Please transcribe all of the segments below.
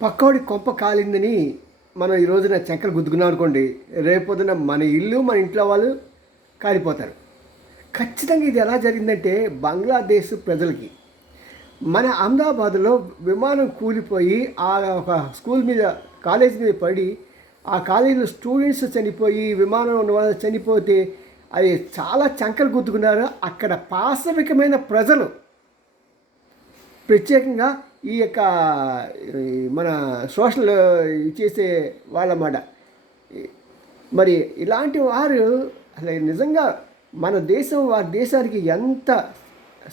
పక్కోడి కొంప కాలిందని మనం ఈ రోజున చెక్కలు గుద్దుకున్నాం అనుకోండి, రేపొద్దున మన ఇల్లు మన ఇంట్లో వాళ్ళు కాలిపోతారు. ఖచ్చితంగా ఇది ఎలా జరిగిందంటే బంగ్లాదేశ్ ప్రజలకి మన అహ్మదాబాద్లో విమానం కూలిపోయి ఆ ఒక స్కూల్ మీద కాలేజ్ మీద పడి ఆ కాలేజీలో స్టూడెంట్స్ చనిపోయి విమానం ఉన్న వాళ్ళు చనిపోతే అది చాలా చంకలు గుద్దుకున్నారు. అక్కడ పాశవికమైన ప్రజలు ప్రత్యేకంగా ఈ యొక్క మన సోషల్ చేసే వాళ్ళమాట. మరి ఇలాంటి వారు అసలు నిజంగా మన దేశం వారి దేశానికి ఎంత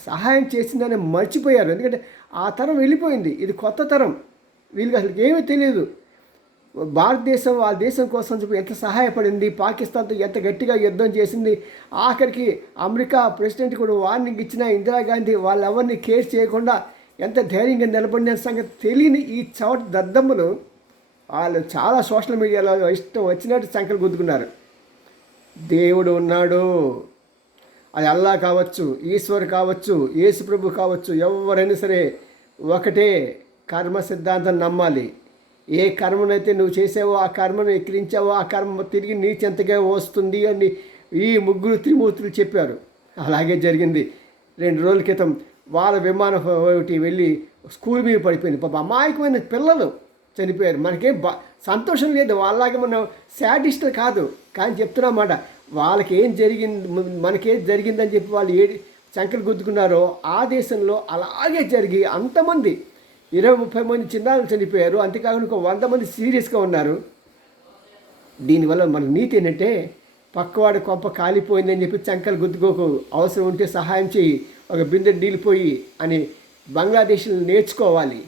సహాయం చేసిందని మర్చిపోయారు. ఎందుకంటే ఆ తరం వెళ్ళిపోయింది, ఇది కొత్త తరం, వీళ్ళకి అసలు ఏమీ తెలియదు. భారతదేశం వాళ్ళ దేశం కోసం చెప్పి ఎంత సహాయపడింది, పాకిస్తాన్తో ఎంత గట్టిగా యుద్ధం చేసింది, ఆఖరికి అమెరికా ప్రెసిడెంట్ కూడా వార్నింగ్ ఇచ్చిన ఇందిరాగాంధీ వాళ్ళెవరిని కేర్ చేయకుండా ఎంత ధైర్యంగా నిలబడిన సంగతి తెలియని ఈ చవటి దద్దమ్మలు వాళ్ళు చాలా సోషల్ మీడియాలో ఇష్టం వచ్చినట్టు సంకలు గుద్దుకున్నారు. దేవుడు ఉన్నాడు, అది అల్లా కావచ్చు, ఈశ్వర్ కావచ్చు, యేసు ప్రభు కావచ్చు, ఎవరైనా సరే ఒకటే కర్మ సిద్ధాంతం నమ్మాలి. ఏ కర్మనైతే నువ్వు చేసావో ఆ కర్మను ఎక్కిరించావో ఆ కర్మ తిరిగి నీ చెంతగా వస్తుంది అని ఈ ముగ్గురు త్రిమూర్తులు చెప్పారు. అలాగే జరిగింది. 2 రోజుల క్రితం వాళ్ళ విమానం ఒకటి వెళ్ళి స్కూల్ మీద పడిపోయింది. పాప అమాయకమైన పిల్లలు చనిపోయారు. మనకేం సంతోషం లేదు, వాళ్ళలాగే మనం శాడిస్టులు కాదు, కానీ చెప్తున్నమాట వాళ్ళకి ఏం జరిగింది మనకేం జరిగిందని చెప్పి వాళ్ళు సంకలు గుద్దుకున్నారో ఆ దేశంలో అలాగే జరిగి అంతమంది 20-30 మంది చిన్నారులు చనిపోయారు. అంతేకాకుండా ఒక 100 మంది సీరియస్గా ఉన్నారు. దీనివల్ల మన నీతి ఏంటంటే పక్కవాడి కొంప కాలిపోయిందని చెప్పి చంకలు గుద్దుకోకు, అవసరం ఉంటే సహాయం చేయి, ఒక బిందె నీళ్ళు పోయి అని బంగ్లాదేశ్లో నేర్చుకోవాలి.